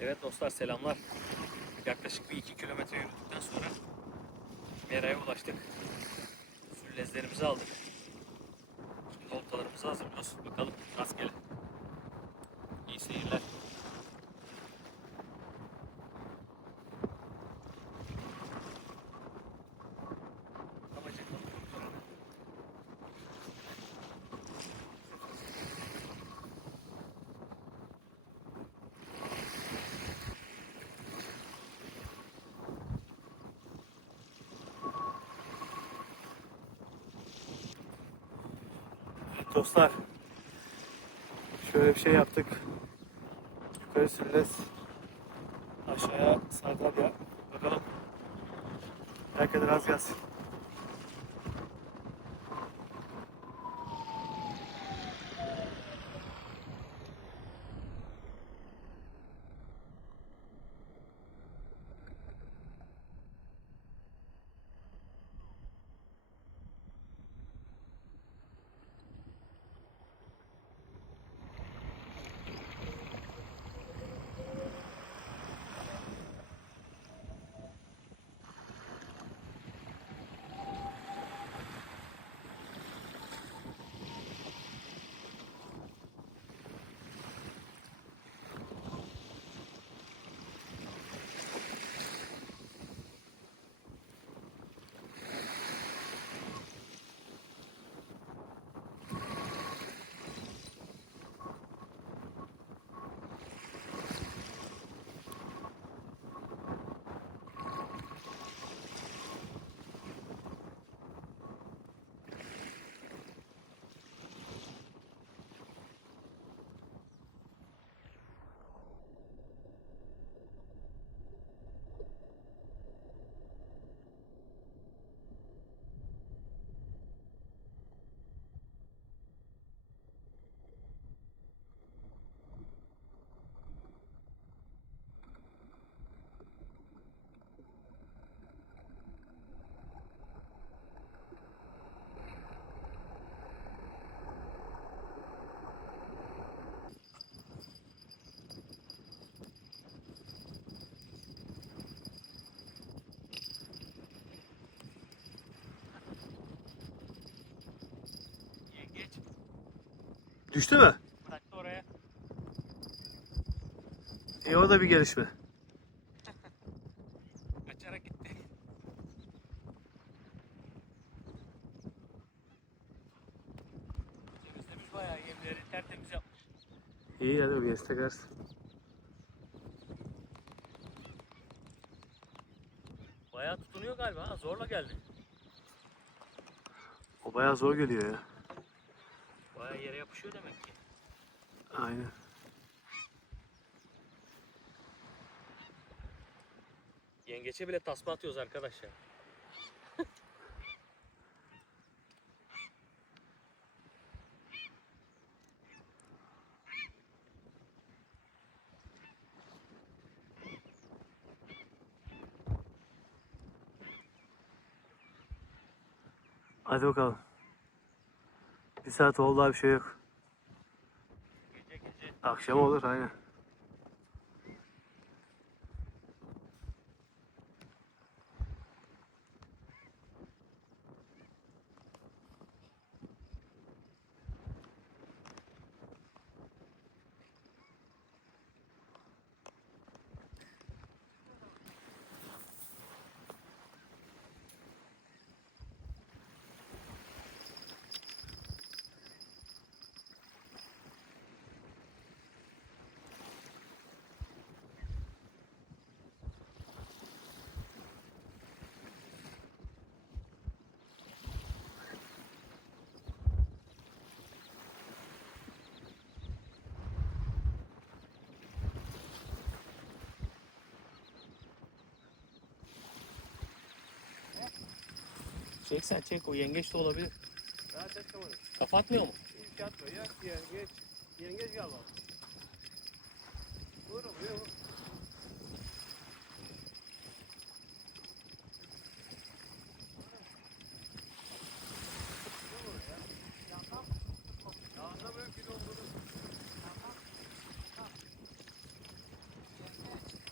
Evet dostlar selamlar. Yaklaşık bir iki kilometre yürüdükten sonra Mera'ya ulaştık. Sürlezlerimizi aldık. Şimdi oltalarımızı hazırlıyoruz. Bakalım rastgele. İyi seyirler. Amacık balık. Dostlar şöyle bir şey yaptık. Yukarı sürüles. Aşağıya sardalya. Bakalım. Kadar az gelsin. Düştü mü? bıraktı oraya. İyi o da bir gelişme. Kaçarak gitti. Temizlemiş bayağı yemleri tertemiz yapmış. İyi yani bir gerisi takarsın. Bayağı tutunuyor galiba ha zorla geldi. O bayağı zor geliyor ya. Bayağı yere yapışıyor demek ki. Aynen. Yengeçe bile tasma atıyoruz arkadaşlar. Hadi bakalım. Bir saat oldu bir şey yok. Akşam olur aynen. Çek sen çek o yengeç de olabilir. Daha çekmedim. Kapatmıyor mu? Hiç yatma ya. Yengeç. Yengeç galiba. Olduğunu.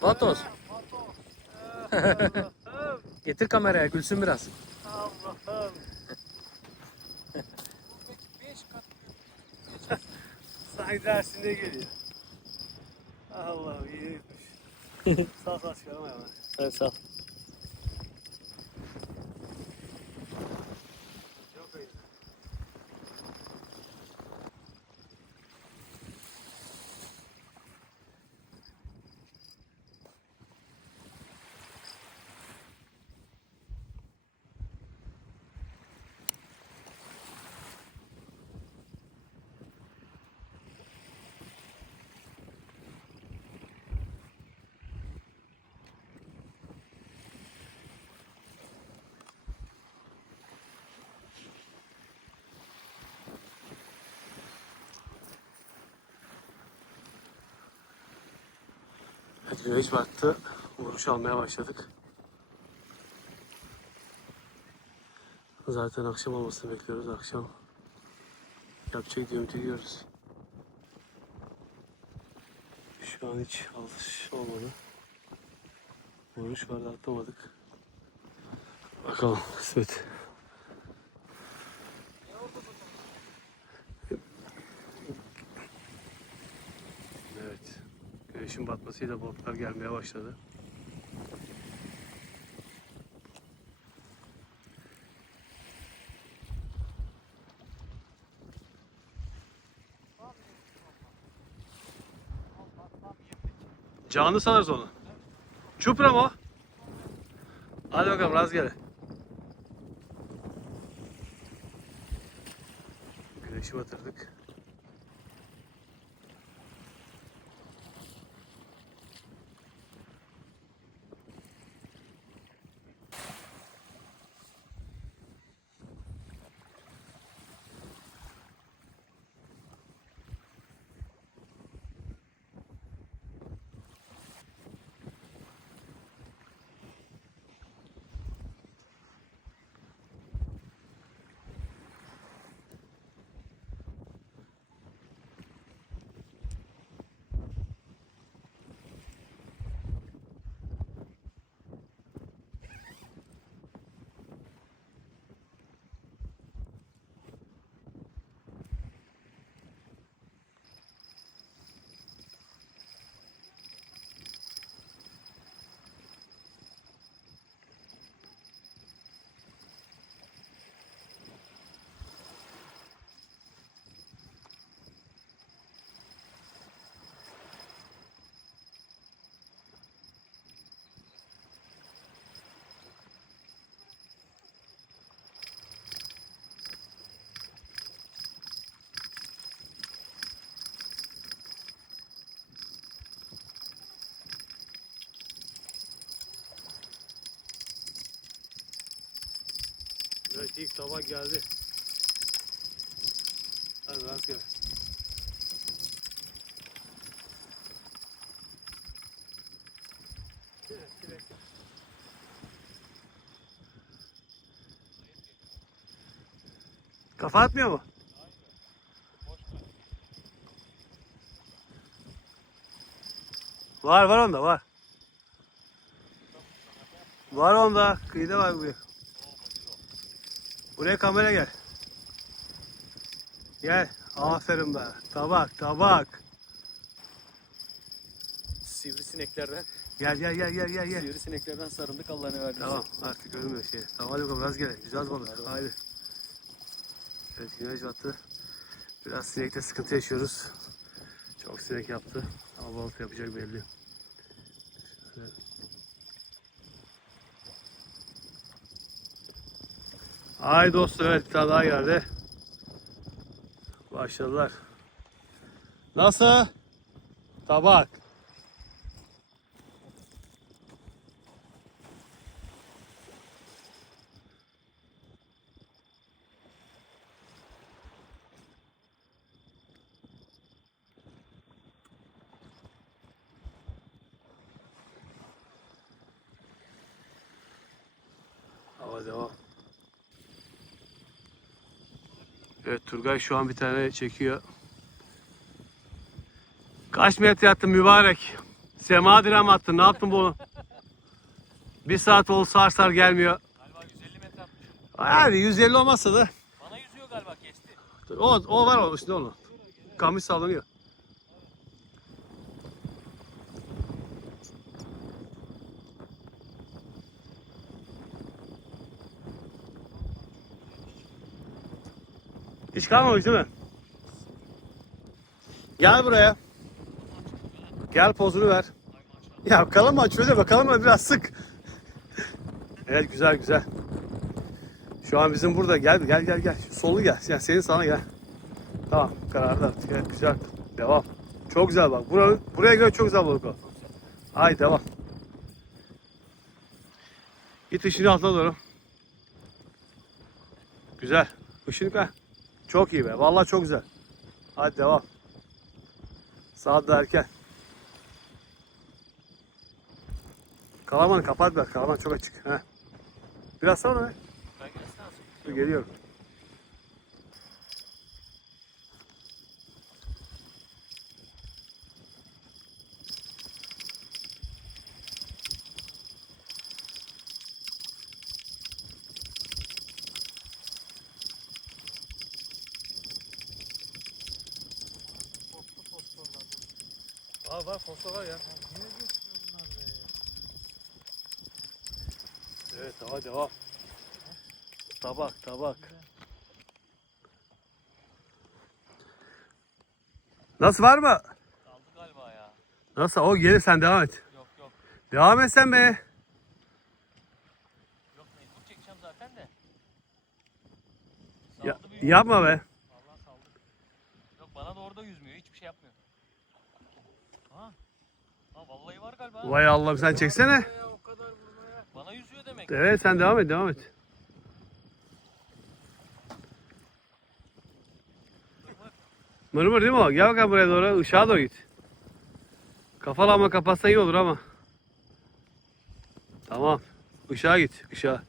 Fatos. Allah'ım. Getir kameraya gülsün biraz. Allah'ım. Sanki dersinde geliyor. Allah'ım iyi yetmiş. sağ sağ çıkarama hemen. Evet sağ ol. Evet, güneş battı. Vuruş almaya başladık. Zaten akşam olmasını bekliyoruz. Akşam yapacak diye ümit ediyoruz. Şu an hiç alış olmadı. Vuruş vardı atlamadık. Bakalım kısmet. Evet. Güneşin batmasıyla balıklar gelmeye başladı. Canlı sanırız onu. Çupra mı o? Hadi bakalım rastgele. Güneşi batırdık. Evet ilk tabak geldi. Hadi rastgele. Kafa atmıyor mu? Var var onda var. Var onda. Kıyıda var bu. Buraya kamera gel. Gel. Aferin be. Tabak tabak. Sivrisineklerden, Gel gel gel gel gel gel. sivrisineklerden sarıldık Allah'ını verdi. Tamam artık görünmüyor şey. Tamam hadi bakalım biraz gel. Güzel balık. Haydi. Evet güneş battı. Biraz sinekte sıkıntı yaşıyoruz. Çok sinek yaptı. Ama balık yapacak belli. Şöyle. Ay dostum evet bir tane daha geldi. Başladılar. Nasıl? Tabak. Hava devam. Evet Turgay şu an bir tane çekiyor. Kaç metre attın mübarek? Sema direm attın. Ne yaptın bu? Bir saat oldu sar sar gelmiyor. Galiba 150 metre atmış. Yani 150 olmazsa da Bana yüzüyor galiba kesti. o, o var o işte onu. Kamış sallanıyor. Hiç kalmamış değil mi? Gel buraya. Gel pozunu ver. Ya kalama aç şöyle bakalım mı biraz sık. evet güzel güzel. Şu an bizim burada gel gel gel gel. Şu solu gel. Ya senin sana gel. Tamam karardı artık. Evet, güzel. Devam. Çok güzel bak. Buranın, buraya göre çok güzel balık o. Haydi devam. Git ışını altına doğru. Güzel. Işını ver. Çok iyi be. Vallahi çok güzel. Hadi devam. Saat da erken. Kalamanı kapat ver. Kalaman çok açık. Heh. Biraz sonra be. Ben. Dur geliyorum. Var var fosfor var ya. Evet hava devam. Tabak tabak. Nasıl var mı? Kaldı galiba ya. Nasıl? O gelir sen devam et. Yok yok. Devam et sen be. Yok mecbur çekeceğim zaten de. Ya, Saldı büyük. yapma be. Vallahi saldı. Yok bana doğru da yüzmüyor. Hiçbir şey yapmıyor. Ha. Ha vallahi var galiba. Vay Allah'ım sen çeksene. Bana yüzüyor demek. Evet sen devam et devam et. Mır mır değil mi o? Gel bakalım buraya doğru. Işığa doğru git. Kafalı ama kapatsa iyi olur ama. Tamam. Işığa git. Işığa.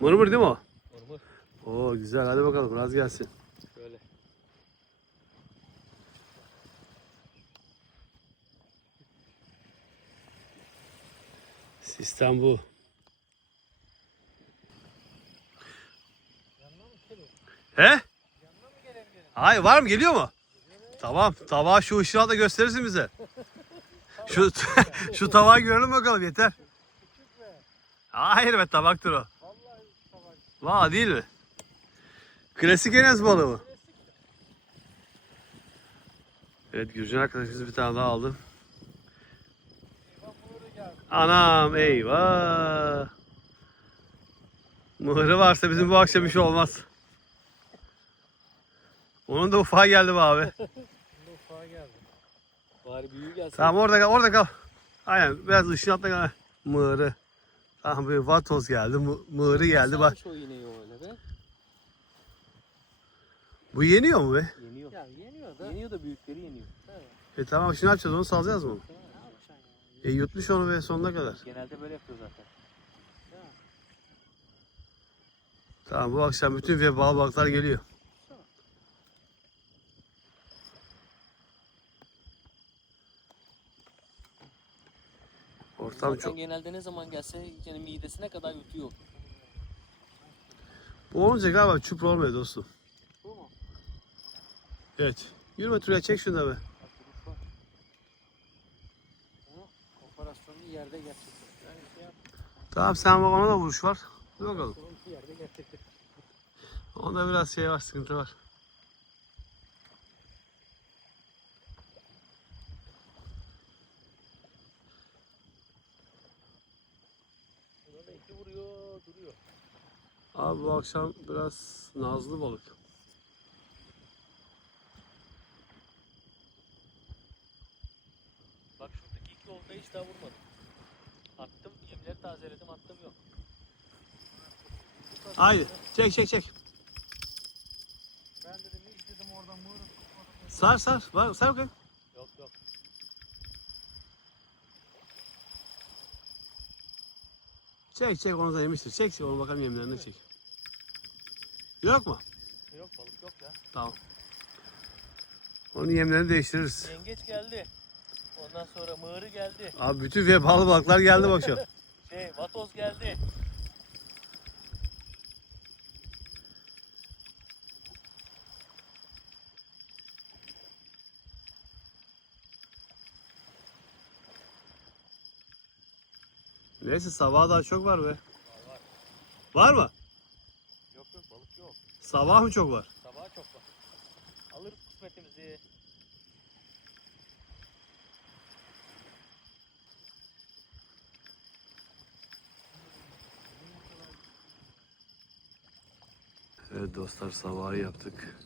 Mır mır değil mi o? Normal. Oo güzel hadi bakalım raz gelsin. Böyle. Sistem bu. He? Hayır var mı geliyor mu? Tamam tavağı şu ışığa da gösterirsin bize. Şu şu tavağı görelim bakalım yeter. Hayır be tabaktır o. Valla değil mi? Klasik enes balığı mı? Evet Gürcan arkadaşımız bir tane daha aldı. Anam eyvah. Mıhırı varsa bizim bu akşam iş olmaz. Onun da ufağı geldi be abi. Ufağa geldi. Bari büyüğü gelsin. Tamam orada kal, orada kal. Aynen biraz ışın atla kal. Mığırı. Tamam bir vatoz geldi, mı- mığırı geldi bak. Şu iğneyi öyle be. Bu yeniyor mu be? Yeniyor. Ya yeniyor da. Yeniyor da büyükleri yeniyor. E tamam şimdi ne yapacağız onu salacağız mı? Yapacaksın E yutmuş onu be sonuna kadar. Genelde böyle yapıyor zaten. Tamam bu akşam bütün vebalı balıklar geliyor. Ortam zaten çok. genelde ne zaman gelse yani midesine kadar yutuyor. Bu olunca galiba çupra olmuyor dostum. Bu mu? Evet. Yürü Metroya çek şunu da be. Yerde gerçekleşti. Yani şey yap, Tamam sen bak ona da vuruş var. Dur bakalım. yerde. Onda biraz şey var, sıkıntı var. Vuruyor, duruyor. Abi bu akşam biraz nazlı balık. Bak şuradaki iki oltayı hiç daha vurmadım. Attım, yemleri tazeledim, attım yok. Haydi çek çek çek. Ben dedim hiç dedim oradan vurup Sar sar. Var, sar bakayım. Yok yok. Çek çek onu da yemiştir. Çek çek onu bakalım yemlerinden çek. Yok mu? Yok balık yok ya. Tamam. Onun yemlerini değiştiririz. Yengeç geldi. Ondan sonra mığırı geldi. Abi bütün vebalı balıklar geldi bu akşam. Şey, vatoz geldi. Neyse sabaha daha çok var be. Var. Var mı? Yok yok balık yok. Sabah mı çok var? Sabaha çok var. Alırız kısmetimizi. Evet dostlar sabahı yaptık.